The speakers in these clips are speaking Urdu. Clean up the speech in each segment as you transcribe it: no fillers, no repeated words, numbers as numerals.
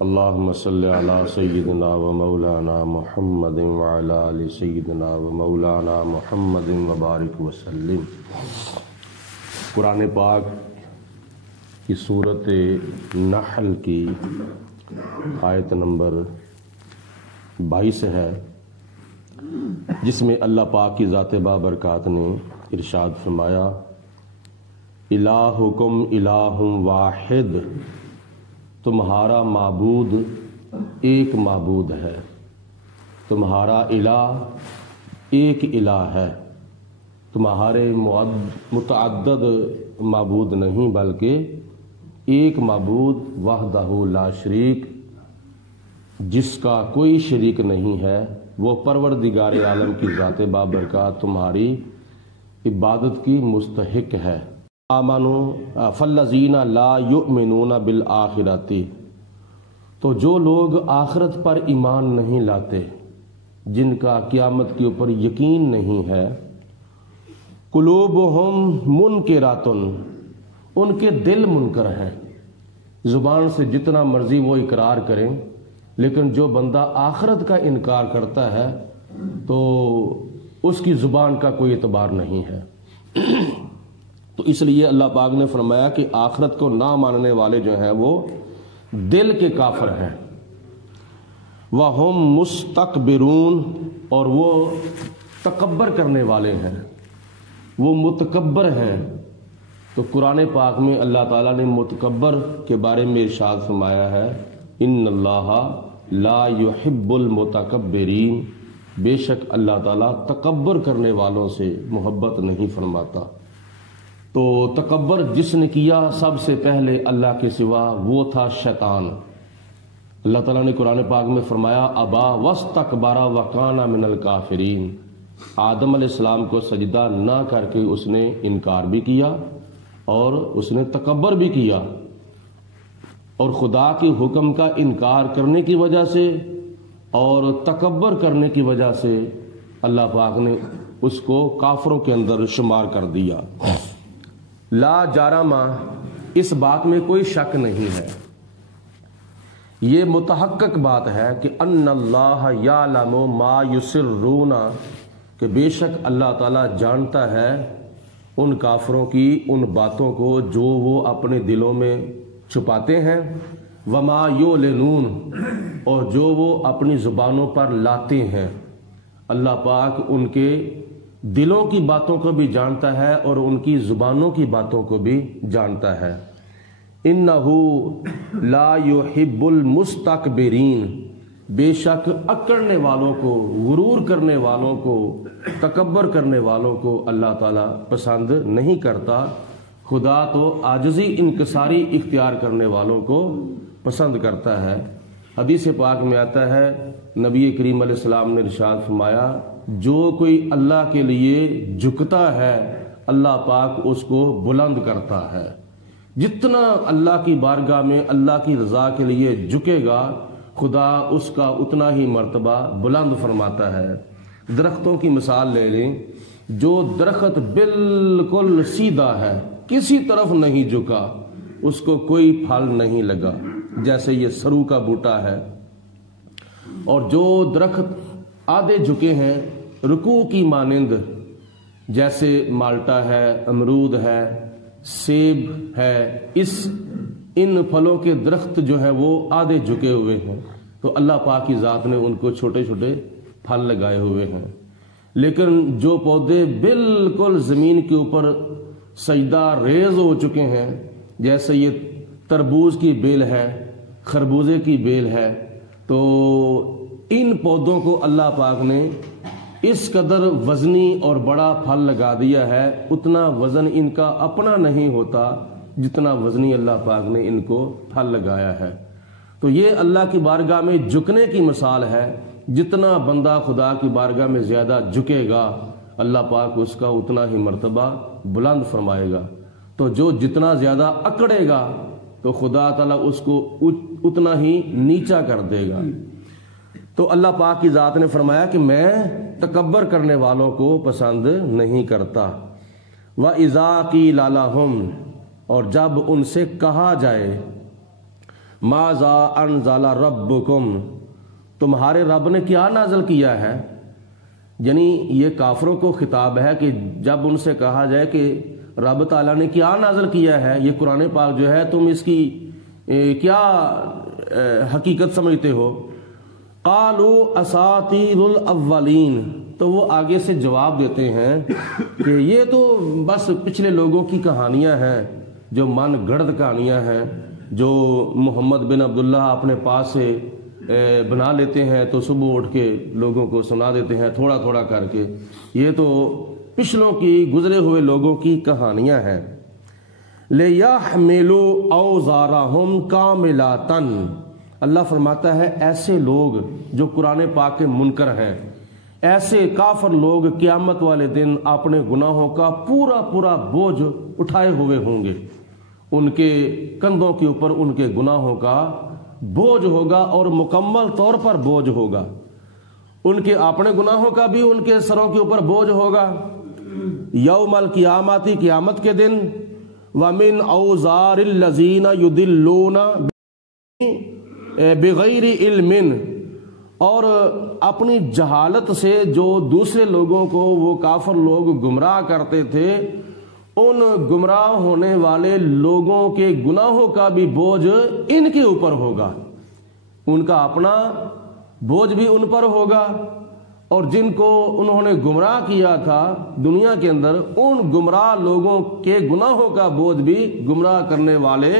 اللہم صلی علی سیدنا و مولانا محمد وعلی آل سیدنا و مولانا محمد وبارک وسلم۔ قرآن پاک کی سورۃ نحل کی آیت نمبر 22 ہے، جس میں اللہ پاک کی ذات بابرکات نے ارشاد فرمایا، الہکم الہ واحد، تمہارا معبود ایک معبود ہے، تمہارا الہ ایک الہ ہے، تمہارے متعدد معبود نہیں بلکہ ایک معبود وحدہ لا شریک، جس کا کوئی شریک نہیں ہے، وہ پروردگار عالم کی ذات بابرکات تمہاری عبادت کی مستحق ہے۔ آمنوا فالذین لا یؤمنون بالآخرۃ، تو جو لوگ آخرت پر ایمان نہیں لاتے، جن کا قیامت کے اوپر یقین نہیں ہے، قلوبہم منکرۃ، ان کے دل منکر ہیں، زبان سے جتنا مرضی وہ اقرار کریں، لیکن جو بندہ آخرت کا انکار کرتا ہے تو اس کی زبان کا کوئی اعتبار نہیں ہے۔ تو اس لیے اللہ پاک نے فرمایا کہ آخرت کو نہ ماننے والے جو ہیں وہ دل کے کافر ہیں۔ وَهُمْ مُسْتَكْبِرُونَ، اور وہ تکبر کرنے والے ہیں، وہ متکبر ہیں۔ تو قرآن پاک میں اللہ تعالیٰ نے متکبر کے بارے میں ارشاد فرمایا ہے، ان اللہ لا يحب المتکبرین، بے شک اللہ تعالیٰ تکبر کرنے والوں سے محبت نہیں فرماتا۔ تو تکبر جس نے کیا سب سے پہلے اللہ کے سوا، وہ تھا شیطان۔ اللہ تعالیٰ نے قرآن پاک میں فرمایا، ابا واستکبر وکان من الکافرین، آدم علیہ السلام کو سجدہ نہ کر کے اس نے انکار بھی کیا اور اس نے تکبر بھی کیا، اور خدا کے حکم کا انکار کرنے کی وجہ سے اور تکبر کرنے کی وجہ سے اللہ پاک نے اس کو کافروں کے اندر شمار کر دیا۔ لا جارمہ، اس بات میں کوئی شک نہیں ہے، یہ متحقق بات ہے کہ ان اللہ یعلم ما یسرون، کہ بے شک اللہ تعالیٰ جانتا ہے ان کافروں کی ان باتوں کو جو وہ اپنے دلوں میں چھپاتے ہیں، وما یعلنون، اور جو وہ اپنی زبانوں پر لاتے ہیں۔ اللہ پاک ان کے دلوں کی باتوں کو بھی جانتا ہے اور ان کی زبانوں کی باتوں کو بھی جانتا ہے۔ انہ لا یحب المستکبرین، بے شک اکڑنے والوں کو، غرور کرنے والوں کو، تکبر کرنے والوں کو اللہ تعالیٰ پسند نہیں کرتا۔ خدا تو عاجزی انکساری اختیار کرنے والوں کو پسند کرتا ہے۔ حدیث پاک میں آتا ہے، نبی کریم علیہ السلام نے ارشاد فرمایا، جو کوئی اللہ کے لیے جھکتا ہے اللہ پاک اس کو بلند کرتا ہے۔ جتنا اللہ کی بارگاہ میں اللہ کی رضا کے لیے جھکے گا، خدا اس کا اتنا ہی مرتبہ بلند فرماتا ہے۔ درختوں کی مثال لے لیں، جو درخت بالکل سیدھا ہے، کسی طرف نہیں جھکا، اس کو کوئی پھل نہیں لگا، جیسے یہ سرو کا بوٹا ہے۔ اور جو درخت آدھے جھکے ہیں رکوع کی مانند، جیسے مالٹا ہے، امرود ہے، سیب ہے، ان پھلوں کے درخت جو ہیں وہ آدھے جھکے ہوئے ہیں، تو اللہ پاک کی ذات نے ان کو چھوٹے چھوٹے پھل لگائے ہوئے ہیں۔ لیکن جو پودے بالکل زمین کے اوپر سجدہ ریز ہو چکے ہیں، جیسے یہ تربوز کی بیل ہے، خربوزے کی بیل ہے، تو ان پودوں کو اللہ پاک نے اس قدر وزنی اور بڑا پھل لگا دیا ہے، اتنا وزن ان کا اپنا نہیں ہوتا جتنا وزنی اللہ پاک نے ان کو پھل لگایا ہے۔ تو یہ اللہ کی بارگاہ میں جھکنے کی مثال ہے، جتنا بندہ خدا کی بارگاہ میں زیادہ جھکے گا اللہ پاک اس کا اتنا ہی مرتبہ بلند فرمائے گا۔ تو جو جتنا زیادہ اکڑے گا تو خدا تعالیٰ اس کو اتنا ہی نیچا کر دے گا۔ تو اللہ پاک کی ذات نے فرمایا کہ میں تکبر کرنے والوں کو پسند نہیں کرتا۔ وَإِذَا قِيلَ لَهُمْ، اور جب ان سے کہا جائے، ماذا انزل ربکم، تمہارے رب نے کیا نازل کیا ہے؟ یعنی یہ کافروں کو خطاب ہے کہ جب ان سے کہا جائے کہ رب تعالیٰ نے کیا نازل کیا ہے، یہ قرآن پاک جو ہے تم اس کی کیا حقیقت سمجھتے ہو؟ قالوا اساطیر الاولین، تو وہ آگے سے جواب دیتے ہیں کہ یہ تو بس پچھلے لوگوں کی کہانیاں ہیں، جو من گڑھ کہانیاں ہیں، جو محمد بن عبداللہ اپنے پاس سے بنا لیتے ہیں تو صبح اٹھ کے لوگوں کو سنا دیتے ہیں تھوڑا تھوڑا کر کے، یہ تو پچھلوں کی گزرے ہوئے لوگوں کی کہانیاں ہیں۔ لِيَحْمِلُوا أَوْزَارَهُمْ كَامِلَةً، اللہ فرماتا ہے ایسے لوگ جو قرآن پاک کے منکر ہیں، ایسے کافر لوگ قیامت والے دن اپنے گناہوں کا پورا پورا بوجھ اٹھائے ہوئے ہوں گے، ان کے کندھوں کے اوپر ان کے گناہوں کا بوجھ ہوگا اور مکمل طور پر بوجھ ہوگا، ان کے اپنے گناہوں کا بھی ان کے سروں کے اوپر بوجھ ہوگا۔ یوم القیامت، قیامت کے دن، وَمِنْ أَوْزَارِ الَّذِينَ يُضِلُّونَ بِغَيْرِ عِلْمٍ، اور اپنی جہالت سے جو دوسرے لوگوں کو وہ کافر لوگ گمراہ کرتے تھے، ان گمراہ ہونے والے لوگوں کے گناہوں کا بھی بوجھ ان کے اوپر ہوگا، ان کا اپنا بوجھ بھی ان پر ہوگا، اور جن کو انہوں نے گمراہ کیا تھا دنیا کے اندر، ان گمراہ لوگوں کے گناہوں کا بوجھ بھی گمراہ کرنے والے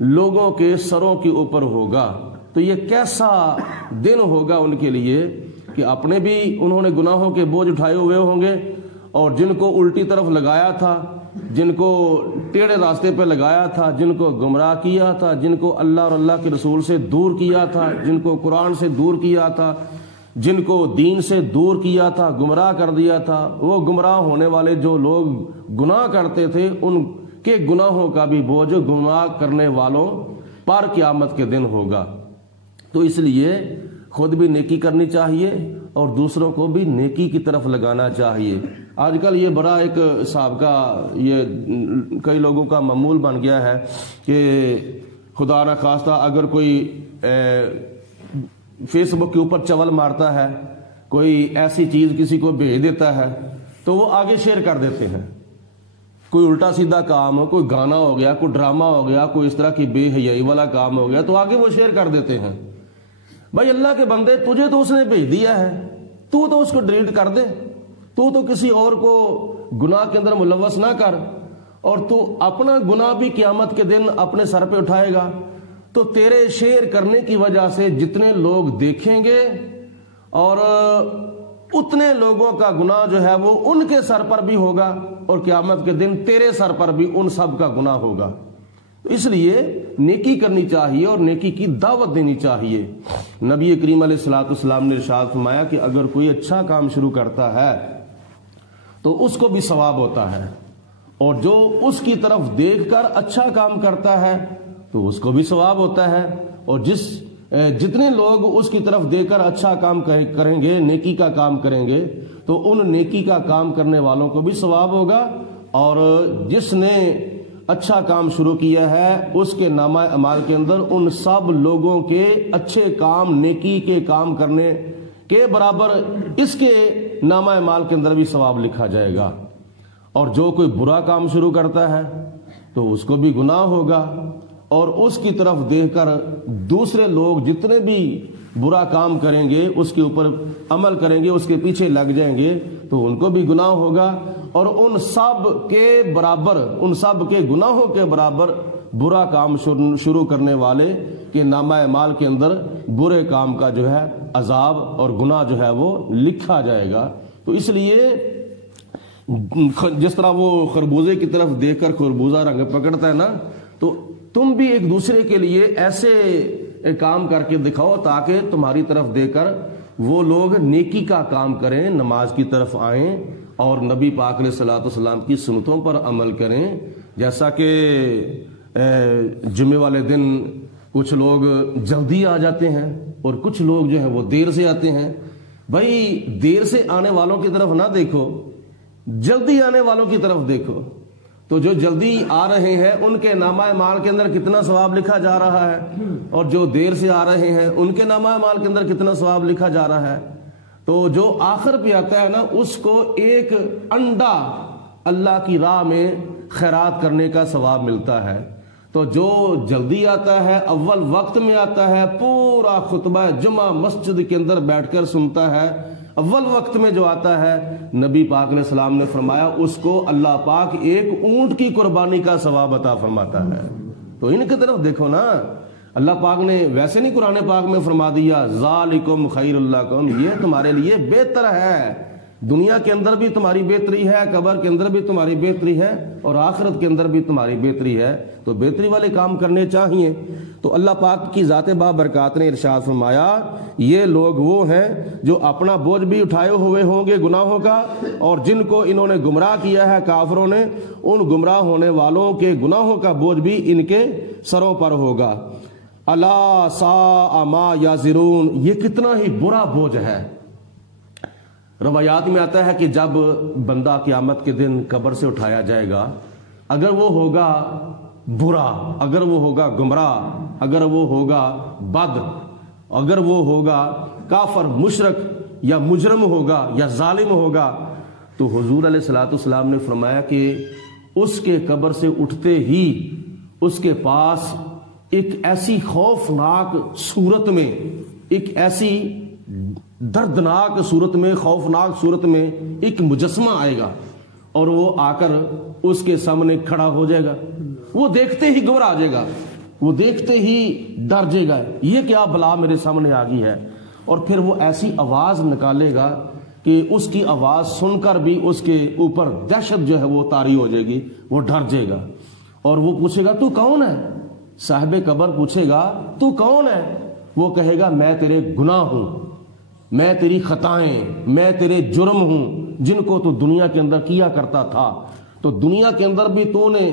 لوگوں کے سروں کے اوپر ہوگا۔ تو یہ کیسا دن ہوگا ان کے لیے کہ اپنے بھی انہوں نے گناہوں کے بوجھ اٹھائے ہوئے ہوں گے، اور جن کو الٹی طرف لگایا تھا، جن کو ٹیڑھے راستے پہ لگایا تھا، جن کو گمراہ کیا تھا، جن کو اللہ اور اللہ کے رسول سے دور کیا تھا، جن کو قرآن سے دور کیا تھا، جن کو دین سے دور کیا تھا، گمراہ کر دیا تھا، وہ گمراہ ہونے والے جو لوگ گناہ کرتے تھے ان کے گناہوں کا بھی بوجھ گناہ کرنے والوں پر قیامت کے دن ہوگا۔ تو اس لیے خود بھی نیکی کرنی چاہیے اور دوسروں کو بھی نیکی کی طرف لگانا چاہیے۔ آج کل یہ بڑا ایک سابقہ یہ کئی لوگوں کا معمول بن گیا ہے کہ خدا نہ خواستہ اگر کوئی فیس بک کے اوپر چول مارتا ہے، کوئی ایسی چیز کسی کو بھیج دیتا ہے تو وہ آگے شیئر کر دیتے ہیں، کوئی الٹا سیدھا کام ہو، کوئی گانا ہو گیا، کوئی ڈرامہ ہو گیا، کوئی اس طرح کی بے حیائی والا کام ہو گیا تو آگے وہ شیئر کر دیتے ہیں۔ بھائی اللہ کے بندے، تجھے تو اس نے بھیج دیا ہے، تو اس کو ڈیلیٹ کر دے، تو کسی اور کو گناہ کے اندر ملوث نہ کر، اور تو اپنا گناہ بھی قیامت کے دن اپنے سر پہ اٹھائے گا، تو تیرے شیئر کرنے کی وجہ سے جتنے لوگ دیکھیں گے اور اتنے لوگوں کا گناہ جو ہے وہ ان کے سر پر بھی ہوگا، اور قیامت کے دن تیرے سر پر بھی ان سب کا گناہ ہوگا۔ تو اس لیے نیکی کرنی چاہیے اور نیکی کی دعوت دینی چاہیے۔ نبی کریم علیہ الصلوۃ والسلام نے ارشاد فرمایا کہ اگر کوئی اچھا کام شروع کرتا ہے تو اس کو بھی ثواب ہوتا ہے، اور جو اس کی طرف دیکھ کر اچھا کام کرتا ہے تو اس کو بھی ثواب ہوتا ہے، اور جتنے لوگ اس کی طرف دیکھ کر اچھا کام کریں گے، نیکی کا کام کریں گے، تو ان نیکی کا کام کرنے والوں کو بھی ثواب ہوگا، اور جس نے اچھا کام شروع کیا ہے اس کے نامہ اعمال کے اندر ان سب لوگوں کے اچھے کام، نیکی کے کام کرنے کے برابر اس کے نامہ اعمال کے اندر بھی ثواب لکھا جائے گا۔ اور جو کوئی برا کام شروع کرتا ہے تو اس کو بھی گناہ ہوگا، اور اس کی طرف دیکھ کر دوسرے لوگ جتنے بھی برا کام کریں گے، اس کے اوپر عمل کریں گے، اس کے پیچھے لگ جائیں گے تو ان کو بھی گناہ ہوگا، اور ان سب کے برابر، ان سب کے گناہوں کے برابر برا کام شروع کرنے والے کے نامہ اعمال کے اندر برے کام کا جو ہے عذاب اور گناہ جو ہے وہ لکھا جائے گا۔ تو اس لیے جس طرح وہ خربوزے کی طرف دیکھ کر خربوزہ رنگ پکڑتا ہے نا، تو تم بھی ایک دوسرے کے لیے ایسے کام کر کے دکھاؤ تاکہ تمہاری طرف دیکھ کر وہ لوگ نیکی کا کام کریں، نماز کی طرف آئیں اور نبی پاک علیہ الصلوۃ والسلام کی سنتوں پر عمل کریں۔ جیسا کہ جمعے والے دن کچھ لوگ جلدی آ جاتے ہیں اور کچھ لوگ جو ہیں وہ دیر سے آتے ہیں۔ بھائی دیر سے آنے والوں کی طرف نہ دیکھو، جلدی آنے والوں کی طرف دیکھو۔ تو جو جلدی آ رہے ہیں ان کے نامہ اعمال کے اندر کتنا ثواب لکھا جا رہا ہے، اور جو دیر سے آ رہے ہیں ان کے نامہ اعمال کے اندر کتنا ثواب لکھا جا رہا ہے۔ تو جو آخر پہ آتا ہے نا، اس کو ایک انڈا اللہ کی راہ میں خیرات کرنے کا ثواب ملتا ہے۔ تو جو جلدی آتا ہے، اول وقت میں آتا ہے، پورا خطبہ جمعہ مسجد کے اندر بیٹھ کر سنتا ہے، اول وقت میں جو آتا ہے، نبی پاک علیہ السلام نے فرمایا اس کو اللہ پاک ایک اونٹ کی قربانی کا ثواب عطا فرماتا ہے۔ تو ان کی طرف دیکھو نا، اللہ پاک نے ویسے نہیں قرآن پاک میں فرما دیا ذالکم خیر لکم، یہ تمہارے لیے بہتر ہے، دنیا کے اندر بھی تمہاری بہتری ہے، قبر کے اندر بھی تمہاری بہتری ہے، اور آخرت کے اندر بھی تمہاری بہتری ہے، تو بہتری والے کام کرنے چاہیے۔ تو اللہ پاک کی ذات بابرکات نے ارشاد فرمایا یہ لوگ وہ ہیں جو اپنا بوجھ بھی اٹھائے ہوئے ہوں گے گناہوں کا، اور جن کو انہوں نے گمراہ کیا ہے کافروں نے، ان گمراہ ہونے والوں کے گناہوں کا بوجھ بھی ان کے سروں پر ہوگا۔ الا ساء ما یزرون، یہ کتنا ہی برا بوجھ ہے۔ روایات میں آتا ہے کہ جب بندہ قیامت کے دن قبر سے اٹھایا جائے گا، اگر وہ ہوگا برا، اگر وہ ہوگا گمراہ، اگر وہ ہوگا بد، اگر وہ ہوگا کافر مشرک یا مجرم ہوگا یا ظالم ہوگا، تو حضور علیہ الصلوۃ والسلام نے فرمایا کہ اس کے قبر سے اٹھتے ہی اس کے پاس ایک ایسی خوفناک صورت میں، ایک ایسی دردناک صورت میں، خوفناک صورت میں ایک مجسمہ آئے گا، اور وہ آ کر اس کے سامنے کھڑا ہو جائے گا۔ وہ دیکھتے ہی گھبرا جائے گا، وہ دیکھتے ہی ڈر جائے گا، یہ کیا بلا میرے سامنے آ گئی ہے، اور پھر وہ ایسی آواز نکالے گا کہ اس کی آواز سن کر بھی اس کے اوپر دہشت جو ہے وہ طاری ہو جائے گی، وہ ڈر جائے گا، اور وہ پوچھے گا تو کون ہے؟ صاحب قبر پوچھے گا تو کون ہے؟ وہ کہے گا میں تیرے گناہ ہوں، میں تیری خطائیں، میں تیرے جرم ہوں جن کو تو دنیا کے اندر کیا کرتا تھا۔ تو دنیا کے اندر بھی تو نے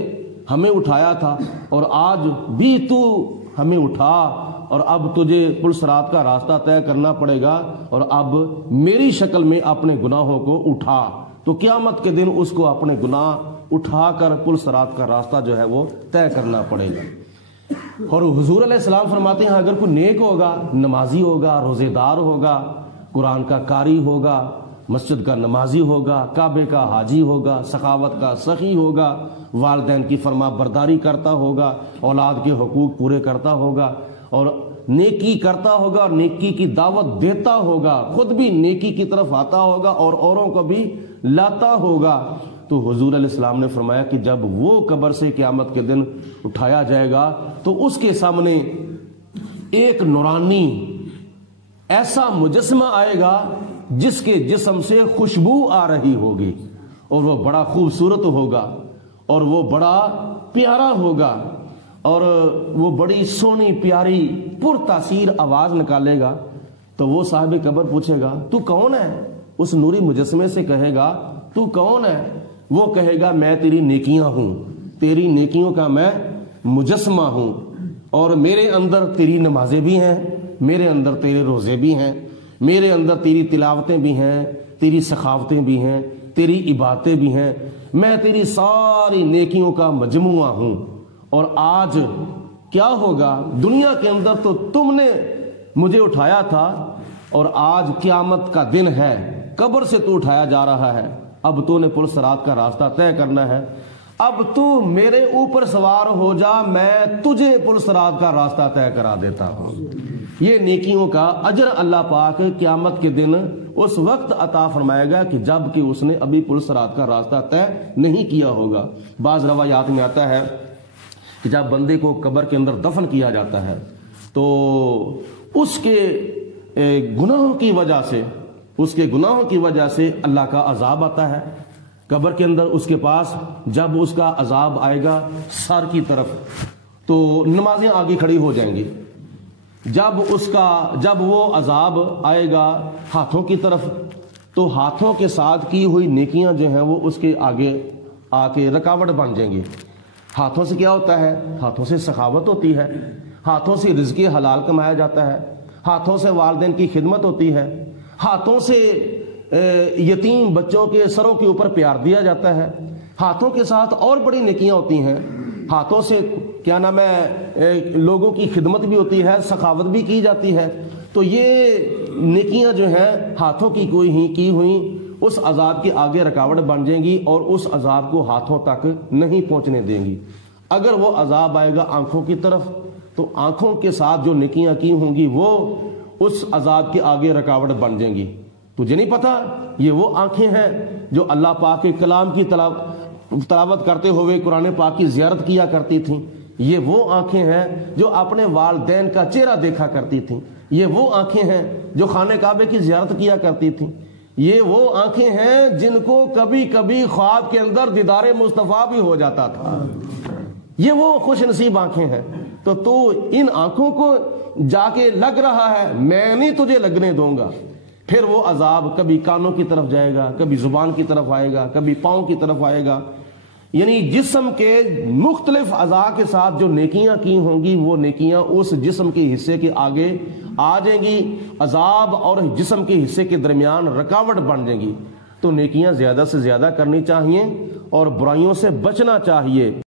ہمیں اٹھایا تھا، اور آج بھی تو ہمیں اٹھا، اور اب تجھے پل صراط کا راستہ طے کرنا پڑے گا، اور اب میری شکل میں اپنے گناہوں کو اٹھا۔ تو قیامت کے دن اس کو اپنے گناہ اٹھا کر پل صراط کا راستہ جو ہے وہ طے کرنا پڑے گا۔ اور حضور علیہ السلام فرماتے ہیں اگر کوئی نیک ہوگا، نمازی ہوگا، روزے دار ہوگا، قرآن کا قاری ہوگا، مسجد کا نمازی ہوگا، کعبے کا حاجی ہوگا، سخاوت کا سخی ہوگا، والدین کی فرما برداری کرتا ہوگا، اولاد کے حقوق پورے کرتا ہوگا، اور نیکی کرتا ہوگا، اور نیکی کی دعوت دیتا ہوگا، خود بھی نیکی کی طرف آتا ہوگا اور اوروں کو بھی لاتا ہوگا، تو حضور علیہ السلام نے فرمایا کہ جب وہ قبر سے قیامت کے دن اٹھایا جائے گا تو اس کے سامنے ایک نورانی ایسا مجسمہ آئے گا جس کے جسم سے خوشبو آ رہی ہوگی، اور وہ بڑا خوبصورت ہوگا، اور وہ بڑا پیارا ہوگا، اور وہ بڑی سونی پیاری پر تاثیر آواز نکالے گا۔ تو وہ صاحب قبر پوچھے گا تو کون ہے؟ اس نوری مجسمے سے کہے گا تو کون ہے؟ وہ کہے گا میں تیری نیکیاں ہوں، تیری نیکیوں کا میں مجسمہ ہوں، اور میرے اندر تیری نمازیں بھی ہیں، میرے اندر تیرے روزے بھی ہیں، میرے اندر تیری تلاوتیں بھی ہیں، تیری سخاوتیں بھی ہیں، تیری عبادتیں بھی ہیں، میں تیری ساری نیکیوں کا مجموعہ ہوں۔ اور آج کیا ہوگا، دنیا کے اندر تو تم نے مجھے اٹھایا تھا، اور آج قیامت کا دن ہے، قبر سے تو اٹھایا جا رہا ہے، اب تو نے پل صراط کا راستہ طے کرنا ہے، اب تو میرے اوپر سوار ہو جا، میں تجھے پل صراط کا راستہ طے کرا دیتا ہوں۔ یہ نیکیوں کا اجر اللہ پاک قیامت کے دن اس وقت عطا فرمائے گا کہ جب کہ اس نے ابھی پل صراط کا راستہ طے نہیں کیا ہوگا۔ بعض روایات میں آتا ہے کہ جب بندے کو قبر کے اندر دفن کیا جاتا ہے تو اس کے گناہوں کی وجہ سے، اس کے گناہوں کی وجہ سے اللہ کا عذاب آتا ہے قبر کے اندر۔ اس کے پاس جب اس کا عذاب آئے گا سر کی طرف تو نمازیں آگے کھڑی ہو جائیں گی، جب وہ عذاب آئے گا ہاتھوں کی طرف تو ہاتھوں کے ساتھ کی ہوئی نیکیاں جو ہیں وہ اس کے آگے آ کے رکاوٹ بن جائیں گی۔ ہاتھوں سے کیا ہوتا ہے؟ ہاتھوں سے سخاوت ہوتی ہے، ہاتھوں سے رزق حلال کمایا جاتا ہے، ہاتھوں سے والدین کی خدمت ہوتی ہے، ہاتھوں سے یتیم بچوں کے سروں کے اوپر پیار دیا جاتا ہے، ہاتھوں کے ساتھ اور بڑی نیکیاں ہوتی ہیں. ہاتھوں سے کیا نام ہے لوگوں کی خدمت بھی ہوتی ہے, سخاوت بھی کی جاتی ہے. تو یہ نیکیاں جو ہیں ہاتھوں کی کی ہوئی اس عذاب کے آگے رکاوٹ بن جائیں گی اور اس عذاب کو ہاتھوں تک نہیں پہنچنے دیں گی. اگر وہ عذاب آئے گا آنکھوں کی طرف تو آنکھوں کے ساتھ جو نیکیاں کی ہوں گی وہ اس عذاب کے آگے رکاوٹ بن جائیں گی. تجھے نہیں پتا یہ وہ آنکھیں ہیں جو اللہ پاک کے کلام کی تلاوت کرتے ہوئے قرآن پاک کی زیارت کیا کرتی تھیں؟ یہ وہ آنکھیں ہیں جو اپنے والدین کا چہرہ دیکھا کرتی تھیں. یہ وہ آنکھیں ہیں جو خانہ کعبے کی زیارت کیا کرتی تھیں. یہ وہ آنکھیں ہیں جن کو کبھی کبھی خواب کے اندر دیدار مصطفیٰ بھی ہو جاتا تھا. یہ وہ خوش نصیب آنکھیں ہیں. تو ان آنکھوں کو جا کے لگ رہا ہے, میں نہیں تجھے لگنے دوں گا. پھر وہ عذاب کبھی کانوں کی طرف جائے گا, کبھی زبان کی طرف آئے گا, کبھی پاؤں کی طرف آئے گا. یعنی جسم کے مختلف اعضاء کے ساتھ جو نیکیاں کی ہوں گی وہ نیکیاں اس جسم کے حصے کے آگے آ جائیں گی, عذاب اور جسم کے حصے کے درمیان رکاوٹ بن جائیں گی. تو نیکیاں زیادہ سے زیادہ کرنی چاہیے اور برائیوں سے بچنا چاہیے.